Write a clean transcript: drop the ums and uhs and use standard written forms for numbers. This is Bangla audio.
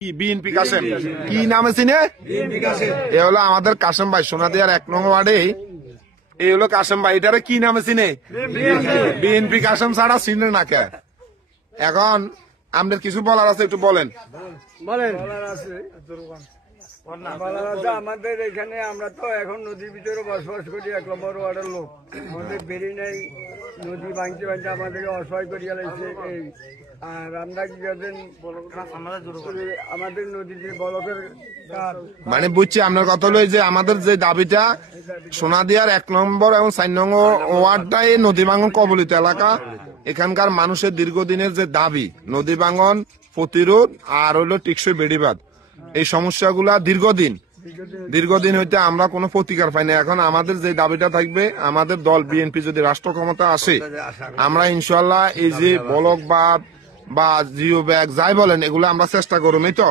বিএনপি কাসেম কি নামে চিনে? এ হলো আমাদের কাসেম ভাই, সোনাদিয়ার 1 নং ওয়ার্ডে। এই হলো কাসেম ভাই, এটারে কি নামে চিনে? বিএনপি কাসেম ছাড়া চিনে না কে। এখন আমাদের কিছু বলার আছে, একটু বলেন। আমাদের এখানে আমরা তো এখন নদীর ভিতরে বসবাস করি, 1 নম্বর ওয়ার্ডের লোক। আমাদের বেরি নেই, নদী ভাঙতে ভাঙতে আমাদেরকে অসহায় করিয়া লাগছে। এই আর আমরা কি করেন, আমাদের নদীতে বলকের মানে বুঝছি আপনার কথা হলো যে আমাদের যে দাবিটা, সোনাদিয়ার 1 নম্বর এবং 4 নং ওয়ার্ডটাই নদী ভাঙন কবলিত এলাকা। এখানকার মানুষের দীর্ঘদিনের যে দাবি, নদী ভাঙন প্রতিরোধ আর হইলো টেকসই বেড়িবাঁধ, এই সমস্যাগুলা দীর্ঘদিন হইতে আমরা কোনো প্রতিকার পাই না। এখন আমাদের যে দাবিটা থাকবে, আমাদের দল বিএনপি যদি রাষ্ট্র ক্ষমতা আসে, আমরা ইনশাল্লাহ এই যে বলক বা জিও ব্যাগ যাই বলেন, এগুলো আমরা চেষ্টা করবো। এই তো